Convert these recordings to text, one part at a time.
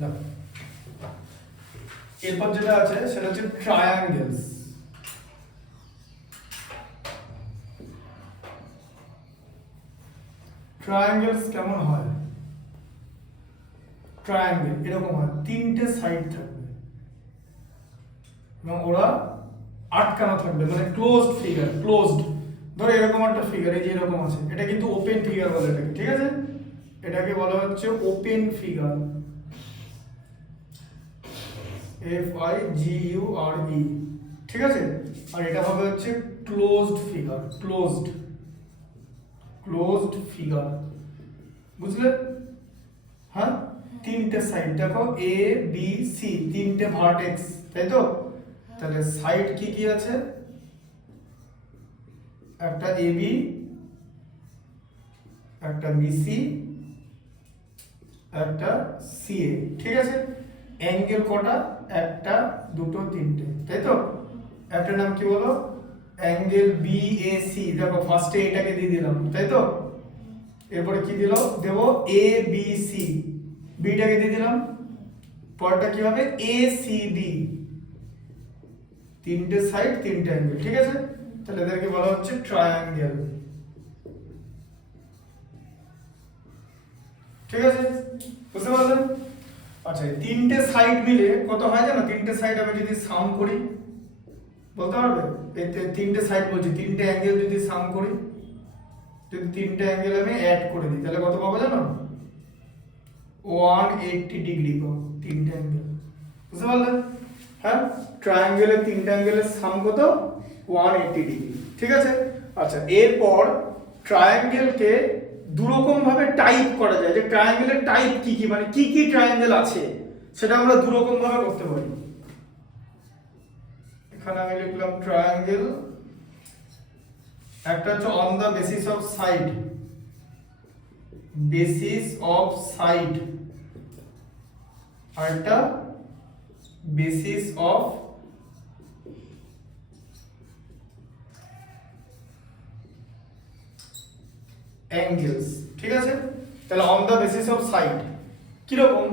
দেখো এরপর যেটা আছে সেটা হচ্ছে ট্রায়াঙ্গেলস। ট্রায়াঙ্গেলস কেমন হয়? ট্রায়াঙ্গেল এরকম হয়, তিনটে সাইড থাকবে এবং ওরা আটকানো থাকবে, মানে ক্লোজড ফিগার, ক্লোজড। ধরো এরকম একটা ফিগার, এই যে এরকম আছে, এটা কিন্তু ওপেন ফিগার বলে এটাকে, ঠিক আছে? এটাকে বলা হচ্ছে ওপেন ফিগার, FIGURE, ঠিক আছে? আর এটা হবে হচ্ছে closed figure, closed, closed figure, বুঝলে? হ্যাঁ, তিনটে সাইড দেখো, A B C, তিনটে ভার্টেক্স, তাই তো? তাহলে সাইড কি কি আছে? একটা AB, একটা BC, একটা CA, ঠিক আছে? অ্যাঙ্গেল কটা? একটা, দুটো, তিনটে, তাই তো? একটা নাম কি বলো? অ্যাঙ্গেল BAC, দেখো ফার্স্টে এটাকে দিয়ে দিলাম, তাই তো? এরপরে কি দিল দেব? ABC, বিটাকে দিয়ে দিলাম, পরটা কি হবে? ACB, তিনটে সাইড, তিনটে অ্যাঙ্গেল, ঠিক আছে? তাহলে এদেরকে বলা হচ্ছে ট্রায়াঙ্গেল, ঠিক আছে? বুঝতে পারলেন? আচ্ছা, তিনটে সাইড মিলে কত হয় জানো? তিনটে সাইড আমি যদি সাম করি, বলতে পারবে? এই তিনটে সাইড বলছি, তিনটে অ্যাঙ্গেল যদি সাম করি, যদি তিনটে অ্যাঙ্গেল আমি অ্যাড করে দিই, তাহলে কত পাবো জানো? 180 ডিগ্রি পাবো, তিনটে অ্যাঙ্গেল। বুঝতে পারলেন? হ্যাঁ, ট্রায়াঙ্গেলের তিনটে অ্যাঙ্গেলের সাম কত? 180 ডিগ্রি, ঠিক আছে? আচ্ছা, এরপর ট্রায়াঙ্গেলকে দুরকম ভাবে টাইপ করা যায়, যে ট্রায়াঙ্গেলের টাইপ কি কি, মানে কি কি ট্রায়াঙ্গেল আছে সেটা আমরা দুরকম ভাবে করতে পারি। এখানে আমি লিখলাম ট্রায়াঙ্গেল, একটা হচ্ছে on the basis of side, basis of side, আর একটা বেসিস অফ অ্যাঙ্গেলস, ঠিক আছে? তাহলে on the basis of side কিরকম?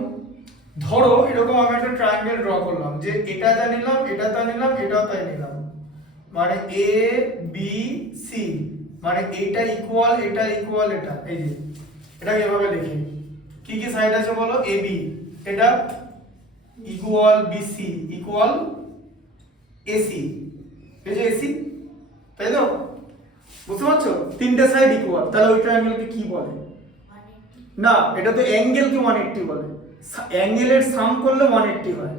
ধরো এরকম আমি একটা ট্রায়াঙ্গেল ড্র করলাম, যে এটা যা নিলাম, এটা তা নিলাম, এটাও তাই নিলাম, মানে A B C, মানে এটা ইকুয়াল, এটা ইকুয়াল, এটা, এই যে এটাকে এভাবে লিখি। কি কি সাইড আছে বলো? AB, এটা ইকুয়াল BC ইকুয়াল AC, এই যে AC, তাই তো? বুঝতে পারছো? তিনটে সাইড ইকুয়াল, তাহলে ওই ট্রায়াঙ্গেলকে কি বলে? না, এটা তো অ্যাঙ্গেলকে 180 বলে, অ্যাঙ্গেলের সাম করলে 180 হয়।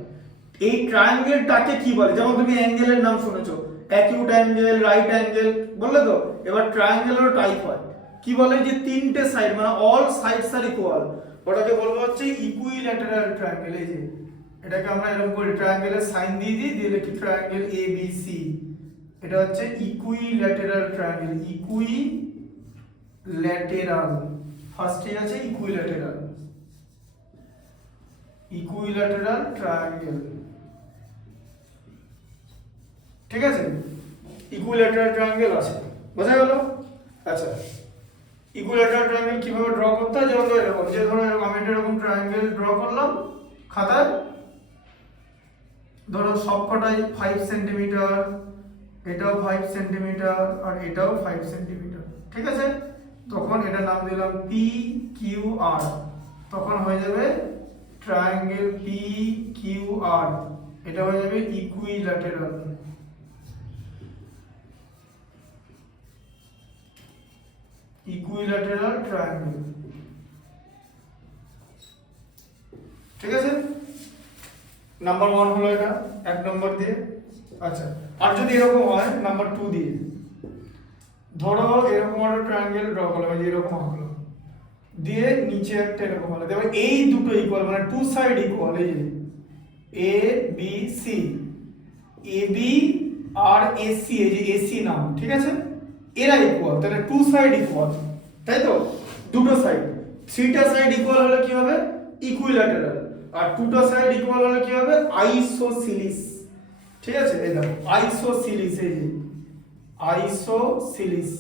এই ট্রায়াঙ্গেলটাকে কি বলে? যেমন তুমি অ্যাঙ্গেলের নাম শুনেছো, অ্যাকিউট অ্যাঙ্গেল, রাইট অ্যাঙ্গেল, বললে তো? এবার ট্রায়াঙ্গেলেরও টাইপ হয়, কি বলে? যে তিনটে সাইড, মানে অল সাইডস আর ইকুয়াল, ওটাকে বলবো হচ্ছে ইকুইল্যাটারাল ট্রায়াঙ্গেল। এই যে এটাকে আমরা এরকম করে ট্রায়াঙ্গেলের সাইন দিয়ে দিই, দিয়ে লিখি ট্রায়াঙ্গেল ABC, এটা হচ্ছে ইকুইল্যাটারাল ট্রায়াঙ্গেল, ইকুইল্যাটারাল, ফার্স্টে আছে ইকুইল্যাটারাল, ইকুইল্যাটারাল ট্রায়াঙ্গেল, ঠিক আছে? ইকুইল্যাটারাল ট্রায়াঙ্গেল আছে, বোঝা গেল? আচ্ছা, ইকুইল্যাটারাল ট্রায়াঙ্গেল কিভাবে ড্র করতে হয়? যেমন এরকম, যে ধরো এরকম আমি এরকম ট্রায়াঙ্গেল ড্র করলাম খাতায়, ধরো সবকটাই 5 সেন্টিমিটার, এটাও 5 সেন্টিমিটার, আর এটাও 5 সেন্টিমিটার, ঠিক আছে? তখন এটা নাম দিলাম PQR, তখন হয়ে যাবে ট্রায়াঙ্গেল PQR, এটা হয়ে যাবে ইকুইল্যাটারাল, ইকুইল্যাটারাল ট্রায়াঙ্গেল, ঠিক আছে? নাম্বার 1 হলো এটা, এক নম্বর দিয়ে। আচ্ছা, আর যদি এরকম হয় নাম্বার 2 দিয়ে, ধরো এরকম একটা ট্রায়াঙ্গেল ড্র করলাম, এই যে এরকম আঁকলাম, দিয়ে নিচে একটা এরকম হলো, দেখো এই দুটো ইকুয়াল, মানে টু সাইড ইকুয়াল, এই যে ABC, AB আর AC, এই যে AC নাম, ঠিক আছে? এরা ইকুয়াল, তাহলে টু সাইড ইকুয়াল, তাই তো? দুটো সাইড, থ্রিটা সাইড ইকুয়াল হলে কি হবে? ইকুইল্যাটারাল, আর দুটো সাইড ইকুয়াল হলে কি হবে? আইসোসিলিস, ঠিক আছে? এই দেখো আইসোসিলিস, এই যে আইসোসিলিস,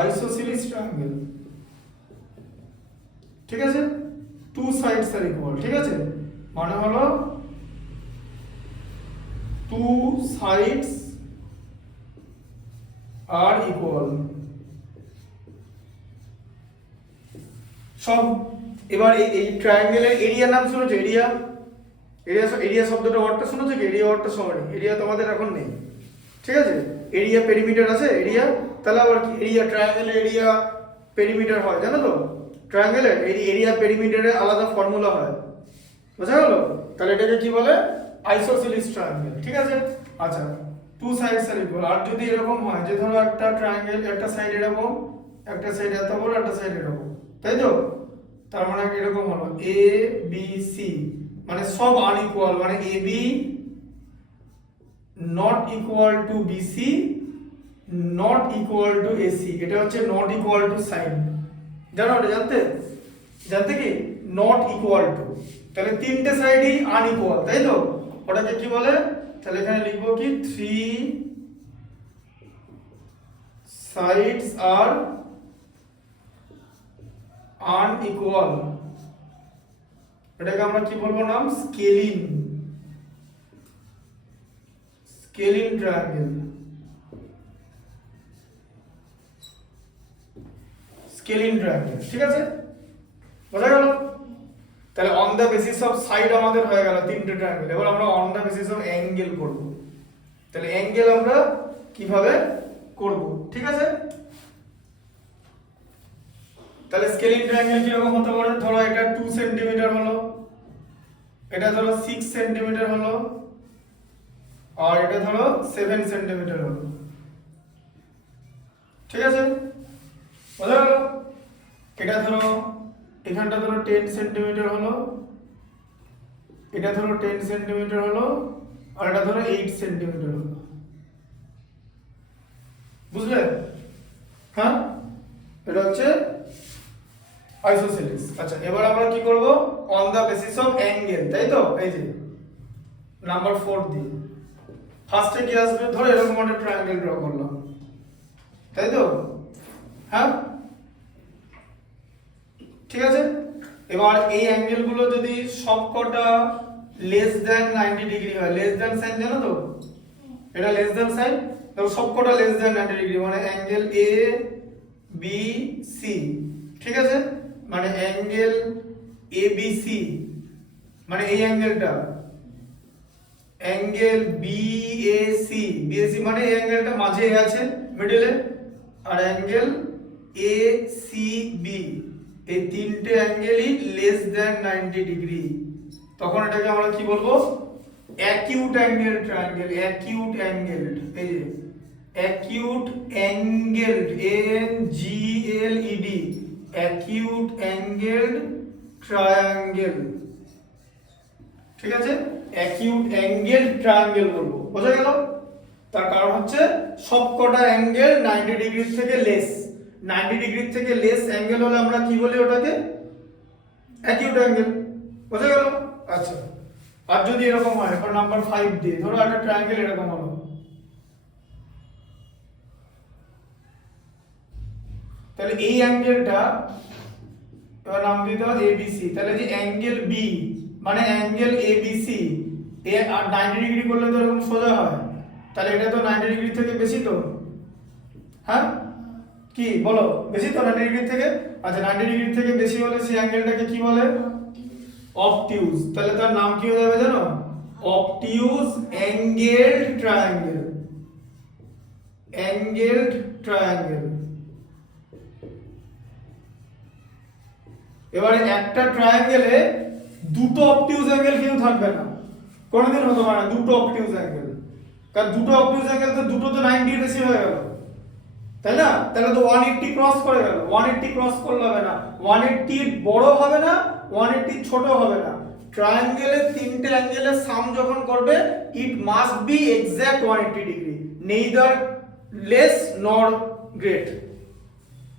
আইসোসিলিস ট্রায়াঙ্গেল, ঠিক আছে, টু সাইডস আর ইকুয়াল, ঠিক আছে, মানে হলো টু সাইডস আর ইকুয়াল সব। এবার এই ট্রায়াঙ্গেলের এরিয়া নাম শুনেছো? এরিয়া, এরিয়া শব্দটা ওয়ার্ডটা শুনেছো কি? এরিয়া ওয়ার্ডটা সবারই, এরিয়া তোমাদের এখন নেই, ঠিক আছে, এরিয়া পেরিমিটার আছে, এরিয়া, তাহলে আবার কি এরিয়া, ট্রায়াঙ্গেলের এরিয়া পেরিমিটার হয়, জানো তো? ট্রায়াঙ্গেলের এরিয়া পেরিমিটারের আলাদা ফর্মুলা হয়, বোঝা গেল? তাহলে এটাকে কি বলে? আইসোসিলিস ট্রায়াঙ্গেল, ঠিক আছে। আচ্ছা, টু সাইডস আর ইকুয়াল। আর যদি এরকম হয় যে ধরো একটা ট্রায়াঙ্গেল, একটা সাইড এরকম, একটা সাইড এত বড়, একটা সাইড এরকম, তাই তো? তার মানে এরকম হলো এ বি সি, মানে সব আনইকুয়াল, মানে A B not equal to BC not equal to AC. এটা হচ্ছে নট ইকুয়াল টু সাইন, জানো? এটা জানতে কি নট ইকুয়াল টু, তাহলে তিনটে সাইডই আনইকুয়াল, তাই তো? ওটাকে কি বলে? তাহলে এখানে লিখবো কি, থ্রি সাইডস আর আনইকুয়াল। এটাকে আমরা কি বলবো নাম? Scalene, scalene triangle, scalene triangle, ঠিক আছে, বোঝা গেল? তাহলে on the basis of side আমাদের হয়ে গেল তিনটে ট্রায়াঙ্গেল। এবার আমরা on the basis of angle করব। তাহলে অ্যাঙ্গেল আমরা কিভাবে করব, ঠিক আছে? তাহলে স্কেলিন ট্রায়াঙ্গেল কি রকম হতে পারে? ধরো এটা 2 সেন্টিমিটার হলো, এটা ধরো 6 সেন্টিমিটার হলো, আর এটা ধরো 7 সেন্টিমিটার হলো, ঠিক আছে, বোঝা গেল? এটা ধরো এখানটা ধরো 10 সেন্টিমিটার হলো, এটা ধরো 10 সেন্টিমিটার হলো, আর এটা ধরো 8 সেন্টিমিটার হলো, বুঝলে? হ্যাঁ, এটা হচ্ছে আইসোসেলিস। আচ্ছা, এবার আমরা কি করব? On the basis of angle, তাই তো? এই যে নাম্বার 4 দিয়ে ফার্স্টে কি আসবে? ধরো এরকম একটা ট্রায়াঙ্গেল ড্র করলাম, তাই তো? হ্যাঁ, ঠিক আছে। এবার এই অ্যাঙ্গেলগুলো যদি সবকটা লেস দ্যান 90 ডিগ্রি হয়, লেস দ্যান সাইন জানো তো? এটা লেস দ্যান সাইন, তো সবকটা লেস দ্যান 90 ডিগ্রি, মানে অ্যাঙ্গেল এ বি সি, ঠিক আছে, মানে অ্যাঙ্গেল এ বি সি, মানে এই অ্যাঙ্গেলটা angle B A C, B A C মানে এই অ্যাঙ্গেলটা মাঝে আছে মিডলে, আর অ্যাঙ্গেল এ সি বি, এই তিনটে অ্যাঙ্গেলই লেস দ্যান 90 ডিগ্রি। তখন এটাকে আমরা কি বলবো? Acute angle triangle, acute angle, এই যে acute angle, N G L E D, acute angle triangle, ঠিক আছে, অ্যাকিউট অ্যাঙ্গেল ট্রায়াঙ্গেল বলবো, বোঝা গেল? তার কারণ হচ্ছে সবকটা অ্যাঙ্গেল 90 ডিগ্রি থেকে লেস, 90 ডিগ্রি থেকে লেস অ্যাঙ্গেল হলে আমরা কি বলি? ওটাকে অ্যাকিউট অ্যাঙ্গেল, বোঝা গেল? আচ্ছা, আর যদি এরকম হয়, এবার নাম্বার 5 দিয়ে ধরো একটা ট্রায়াঙ্গেল এরকম হলো, তাহলে এই অ্যাঙ্গেলটা এবার নাম দিয়ে দাও এবিসি। তাহলে যে অ্যাঙ্গেল বি মানে অ্যাঙ্গেল এবিসি, এ আর 90 ডিগ্রি করলে তো এরকম সোজা হয়, তাহলে এটা তো 90 ডিগ্রি থেকে বেশি, তো হ্যাঁ কি বলো? বেশি তো 90 ডিগ্রি থেকে? আচ্ছা, 90 ডিগ্রি থেকে বেশি হলে সেই অ্যাঙ্গেলটাকে কি বলে? অবটিউজ। তাহলে তার নাম কি হয়ে যাবে জানো? অবটিউজ অ্যাঙ্গেলড ট্রায়াঙ্গেল, অ্যাঙ্গেলড ট্রায়াঙ্গেল। এবারে একটা ট্রায়াঙ্গেলে দুটো অবটিউজ অ্যাঙ্গেল কিন্তু থাকবে না, কোনোদিন হতে পারে না দুটো অবটিউজ অ্যাঙ্গেল, কারণ দুটো অবটিউজ অ্যাঙ্গেল তো দুটো তো 90 এর বেশি হয়ে গেল, তাই না? তাহলে তো 180 ক্রস করে গেল, 180 ক্রস করলে হবে না, 180 বড় হবে না, 180 ছোট হবে না। ট্রায়াঙ্গেলের তিনটে অ্যাঙ্গেলের সাম যখন করবে, it must be exact 180 degree, neither less নর গ্রেট,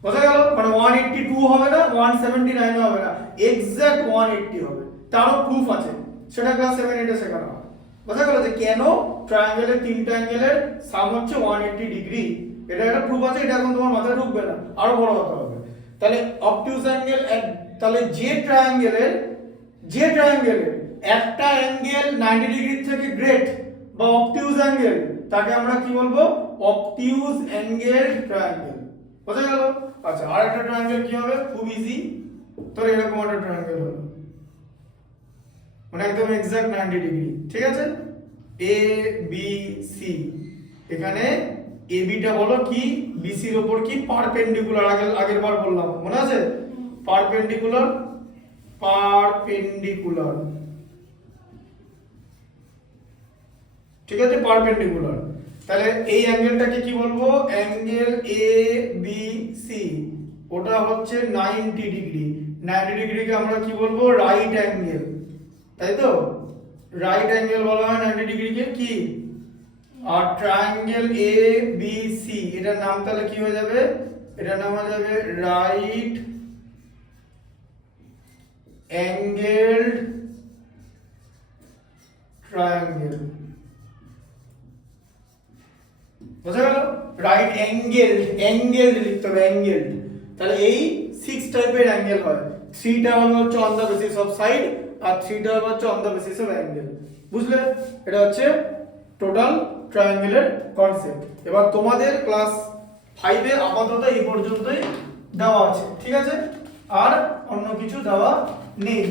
বোঝা গেল? মানে 182 হবে না, 179 হবে না, এক্সাক্ট 180 হবে। তারও প্রুফ আছে, সেটা ক্লাস 7-8 এ শেখানো হবে। বোঝা গেল যে কেন ট্রায়াঙ্গেলের তিনটা অ্যাঙ্গেলের সাম হচ্ছে 180 ডিগ্রি। এটা একটা প্রুফ আছে, এটা এখন তোমার মাথায় ঢুকবে না, আরো বড় কথা হবে। তাহলে অবটিউজ অ্যাঙ্গেল, তাহলে যে ট্রায়াঙ্গেলের একটা অ্যাঙ্গেল 90 ডিগ্রি থেকে গ্রেট বা অবটিউজ অ্যাঙ্গেল, তাকে আমরা কি বলবো? অবটিউজ অ্যাঙ্গেল ট্রায়াঙ্গেল। বোঝা গেল? আচ্ছা, আর একটা ট্রায়াঙ্গেল কি হবে? খুব ইজি। তো এরকম একটা ট্রায়াঙ্গেল হলো, মানে একদম এক্সাক্ট 90 ডিগ্রি, ঠিক আছে? এ বি সি, এখানে এ বিটা বলো কি, বিসির উপর কি পারপেন্ডিকুলার, আগের বার বললাম, মনে আছে? পারপেন্ডিকুলার, ঠিক আছে, পারপেন্ডিকুলার। তাহলে এই অ্যাঙ্গেলটাকে কি বলবো? অ্যাঙ্গেল এ বি সি, ওটা হচ্ছে 90 ডিগ্রি। 90 ডিগ্রিকে আমরা কি বলবো? রাইট অ্যাঙ্গেল, তাই তো? রাইট অ্যাঙ্গেল বলা হয় 90 ডিগ্রিকে কি? আর ট্রায়াঙ্গেল এ বি সি, এটার নাম তাহলে কি হয়ে যাবে? এটার নাম হয়ে যাবে রাইট অ্যাঙ্গেল ট্রায়াঙ্গেল। বুঝা গেল? রাইট অ্যাঙ্গেল লিখতে হবে, অ্যাঙ্গেল। তাহলে এই 6 টাইপের অ্যাঙ্গেল হয়। 3টা হচ্ছে on the basis of side, আর 3টা হচ্ছে on the basis of angle. বুঝলে? এটা হচ্ছে টোটাল ট্রায়াঙ্গেলের কনসেপ্ট। এবার তোমাদের ক্লাস 5 এ আপাতত এই পর্যন্তই দেওয়া আছে, ঠিক আছে? আর অন্য কিছু দেওয়া নেই।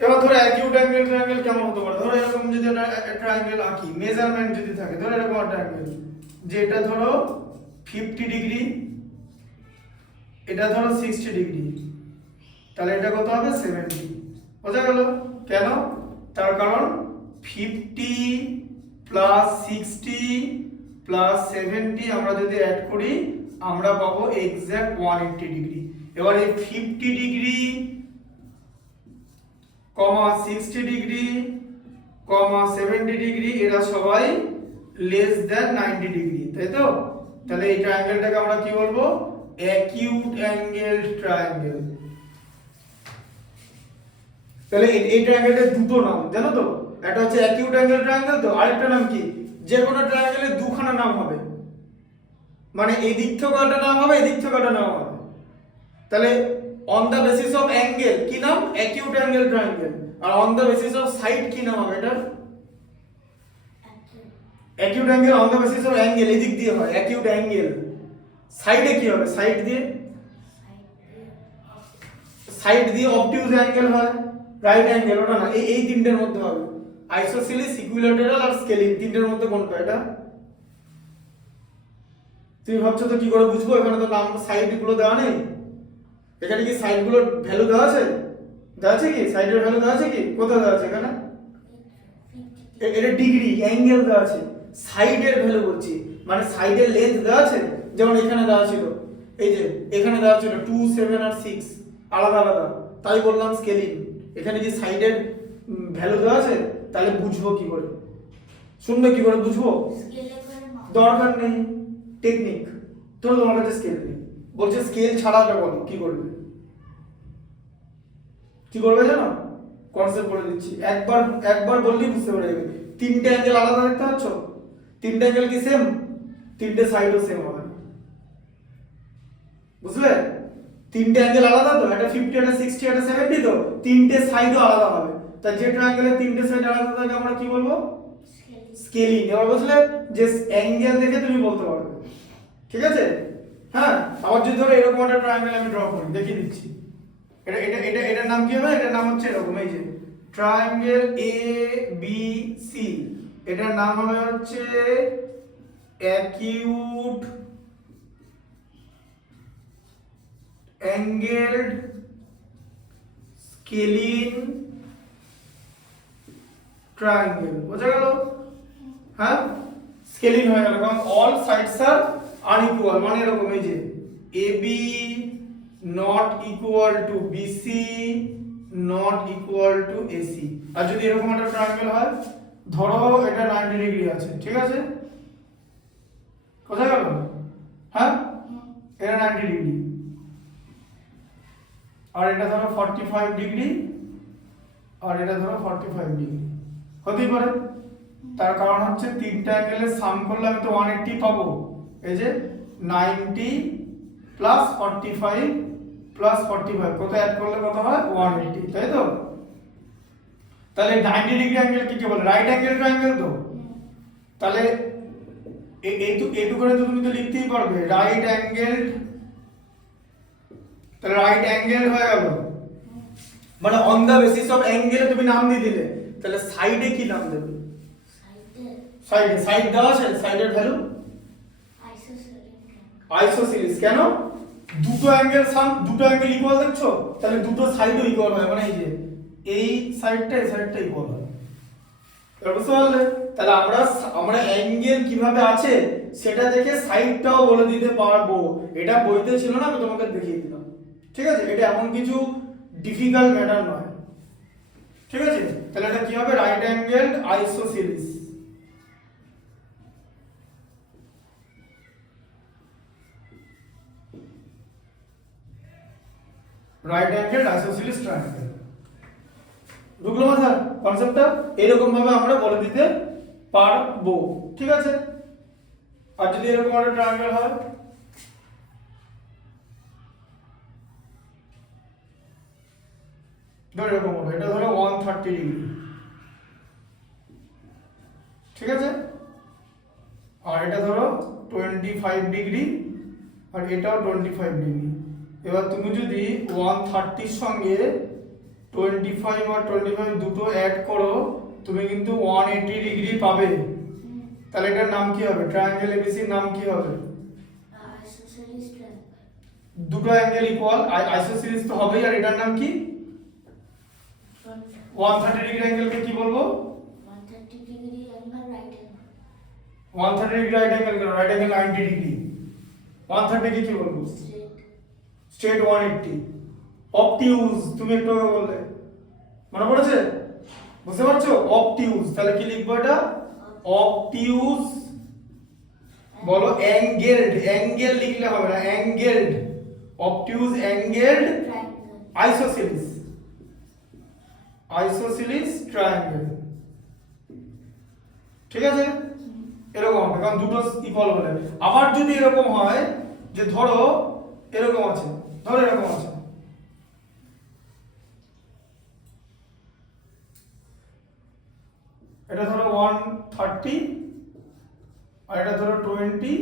এবার ধরো অ্যাকিউট অ্যাঙ্গেল ট্রায়াঙ্গেল কেমন হতে পারে? ধরো এরকম যদি একটা ট্রায়াঙ্গেল আঁকি, মেজারমেন্ট যদি থাকে, ধরো এরকম একটা অ্যাঙ্গেল, যে এটা ধরো 50 ডিগ্রি, এটা ধরো 60 ডিগ্রি, তাহলে এটা কত হবে? 70। বোঝা গেল? কেন? তার কারণ 50 প্লাস 60 প্লাস 70 আমরা যদি অ্যাড করি, আমরা পাবো এক্সাক্ট 180 ডিগ্রি। এবার এই 50 ডিগ্রি, 60 ডিগ্রি, 70 ডিগ্রি, এরা সবাই লেস দ্যান 90 ডিগ্রি, তাই তো? তাহলে এই ট্রায়াঙ্গেলটাকে আমরা কি বলবো? Acute angle triangle. তাহলে এই ট্রায়াঙ্গেলের দুটো নাম জানো তো? একটা হচ্ছে অ্যাকিউট অ্যাঙ্গেল ট্রায়াঙ্গেল, তো আরেকটা নাম কি? যে কোনো ট্রায়াঙ্গেলের দুখানা নাম হবে, মানে এই দিক থেকে একটা নাম হবে, এই দিক থেকে একটা নাম হবে। তাহলে on the basis of angle কি নাম? Acute angle triangle. আর on the basis of side কি নাম হবে এটা? Acute angle on the basis of angle এই দিক দিয়ে হয় অ্যাকিউট অ্যাঙ্গেল। সাইডে কি হবে? সাইড দিয়ে অবটিউজ অ্যাঙ্গেল হয়। রাইট অ্যাঙ্গেল ওটা না, এই তিনটের মধ্যে হবে। আইসোসেলিস, ইকুইল্যাটারাল আর স্কেলিং, তিনটের মধ্যে কোনটা এটা? তুমি ভাবছো তো কি করে বুঝবো? এখানে তো নাম সাইড গুলো দেওয়া নেই। এখানে কি সাইড গুলোর ভ্যালু দেওয়া আছে? দেওয়া আছে কি? সাইডের ভ্যালু দেওয়া আছে কি? কোথায় দেওয়া আছে? এখানে এটা ডিগ্রি অ্যাঙ্গেল দেওয়া আছে। সাইডের ভ্যালু বলছি, মানে সাইডের লেন্থ দেওয়া আছে। যেমন এখানে দেওয়া ছিল, এই যে এখানে দেওয়া ছিল 2, 7 আর 6 আলাদা আলাদা, তাই বললাম স্কেলিং। এখানে কি সাইডের ভ্যালু দেওয়া আছে? তাহলে বুঝবো কি করে? শুনবে কি করে বুঝবো? দরকার নেই, টেকনিক। ধরো তোমার কাছে স্কেল নেই, বলছে স্কেল ছাড়াটা বলো, কি করবে? কি করবে জানো? কনসেপ্ট বলে দিচ্ছি, একবার বললেই বুঝতে পারে যাবে। তিনটে অ্যাঙ্গেল আলাদা দেখতে পাচ্ছ? তিনটে অ্যাঙ্গেল কি সেম? তিনটে সাইডও সেম হবে, বুঝলে? তিনটে অ্যাঙ্গেল আলাদা তো, একটা 50, একটা 60, একটা 70, তো তিনটে সাইডও আলাদা হবে। তাই যে ট্রায়াঙ্গেলের তিনটে সাইড আলাদা থাকে আমরা কি বলবো? স্কেলিং। এবার বুঝলে যে অ্যাঙ্গেল দেখে তুমি বলতে পারবে, ঠিক আছে? হ্যাঁ, আবার যদি ধরো এরকম একটা ট্রায়াঙ্গেল আমি ড্র করি, দেখিয়ে দিচ্ছি। এটার নাম কি হবে? এটার নাম হচ্ছে এরকম, এই যে ট্রায়াঙ্গেল এ বি সি, এটার নাম হবে হচ্ছে অ্যাকিউট অ্যাঙ্গেলড স্কেলিং ট্রায়াঙ্গেল। বোঝা গেল? হ্যাঁ, স্কেলিং হয়ে গেল, কারণ অল সাইডস আর আনইকুয়াল। মানে এরকম, এই যে AB not equal two BC not equal two AC। আর যদি এরকম একটা ট্রায়াঙ্গেল হয়, ধরো এটা 90 ডিগ্রি আছে, ঠিক আছে? কোথায় গেল? হ্যাঁ, এটা 90 ডিগ্রি, আর এটা ধরো 45 ডিগ্রি, আর এটা ধরো 45 ডিগ্রি। হতেই পারে, তার কারণ হচ্ছে তিনটা অ্যাঙ্গেলের সাম করলে আমি তো 180 পাবো, এই যে 90 প্লাস 45 প্লাস 45 কত অ্যাড করলে কত হয় 180, তাই তো? তাহলে 90 ডিগ্রি অ্যাঙ্গেল কি বলে? রাইট অ্যাঙ্গেল ট্রায়াঙ্গেল তো। তাহলে এইটুকু করে তো তুমি তো লিখতেই পারবে রাইট অ্যাঙ্গেল। তাহলে রাইট অ্যাঙ্গেল হয়ে গেল, মানে অন দা বেসিস অফ অ্যাঙ্গেলে তুমি নাম দিয়ে দিলে। তাহলে সাইডে কি নাম দেবে? সাইড দেওয়া আছে, সাইডের ভ্যালু আইসোসিলিস। কেন? দুটো অ্যাঙ্গেল ইকুয়াল দেখছো, তাহলে দুটো সাইডও ইকুয়াল হয়, মানে এই যে এই সাইডটা এই সাইডটা ইকুয়াল হয়। বুঝতে পারলে? তাহলে আমরা অ্যাঙ্গেল কিভাবে আছে সেটা দেখে সাইডটাও বলে দিতে পারবো। এটা বইতে ছিল না, আমি তোমাকে দেখিয়ে দিলাম। ঠিক আছে, এটা এমন কিছু ডিফিকাল্ট ম্যাটার নয়। ঠিক আছে, তাহলে এটা কি হবে? Right angle isosceles. Right angle isosceles triangle. ঢুকলো মাথা কনসেপ্টটা? এরকম ভাবে আমরা বলে দিতে পারবো। ঠিক আছে, আর যদি এরকম একটা ট্রায়াঙ্গেল হয়, ধরো এরকম হবে, এটা ধরো 130 ডিগ্রি। ঠিক আছে, আর এটা ধরো 25 ডিগ্রি, আর এটাও 25 ডিগ্রি। এবার তুমি যদি 130 এর সঙ্গে 25 আর 25 দুটো অ্যাড করো, তুমি কিন্তু 180 ডিগ্রি পাবে। তাহলে এটার নাম কি হবে? ট্রায়াঙ্গেল এবিসির নাম কি হবে? আইসোসেলিস ট্রায়াঙ্গেল। দুটো অ্যাঙ্গেল ইকুয়াল, আইসোসিলিস তো হবেই। আর এটার নাম কি? 130 ডিগ্রি অ্যাঙ্গেলকে কি বলবো? 130 degree angle right angle. 130 degree right angle কেন? Right angle 90 degree. 130 কে কি বলবো? স্ট্রেট 180। অবটিউজ তুমি একটু আগে বললে, মনে পড়েছে? বুঝতে পারছো? অবটিউজ। তাহলে কি লিখবো এটা? অবটিউজ। বলো অ্যাঙ্গেলড। অ্যাঙ্গেল লিখলে হবে না, angled. অবটিউজ angled isosceles. Isosceles triangle. ঠিক আছে, এরকম হবে কারণ দুটো ইকুয়াল হলে। আবার যদি এরকম হয় যে ধরো এরকম আছে, ধরো এরকম আছে, এটা ধরো 130, আর এটা ধরো 20,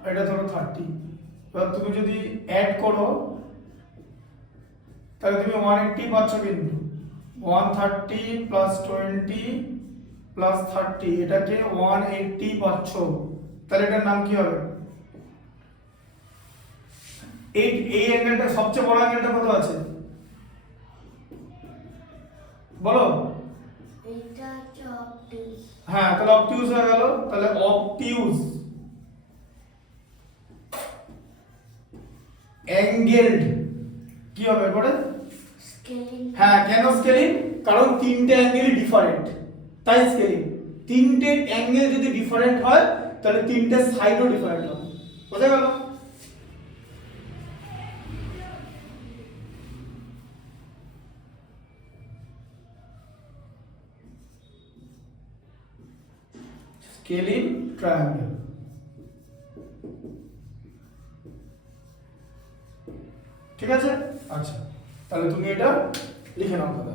আর এটা ধরো 30। এবার তুমি যদি অ্যাড করো তাহলে তুমি 180 পাচ্ছ। কিন্তু 130 প্লাস 20 প্লাস 30 এটাকে 180 পাচ্ছ। তাহলে এটার নাম কি হবে? এই অ্যাঙ্গেলটা সবচেয়ে বড় অ্যাঙ্গেলটা কত আছে বলো? এটা হচ্ছে অবটিউজ। হ্যাঁ, তাহলে অবটিউজ হয়ে গেল। তাহলে অবটিউজ অ্যাঙ্গেলড কি হবে পরে? স্কেলিং। হ্যাঁ, কেন স্কেলিং? কারণ তিনটে অ্যাঙ্গেলই ডিফারেন্ট, তাই স্কেলিং। তিনটে অ্যাঙ্গেল যদি ডিফারেন্ট হয় তাহলে তিনটে সাইডও ডিফারেন্ট হবে। বোঝা গেল? Scaling triangle. ঠিক আছে, আচ্ছা তাহলে তুমি এটা লিখে নাও দাদা।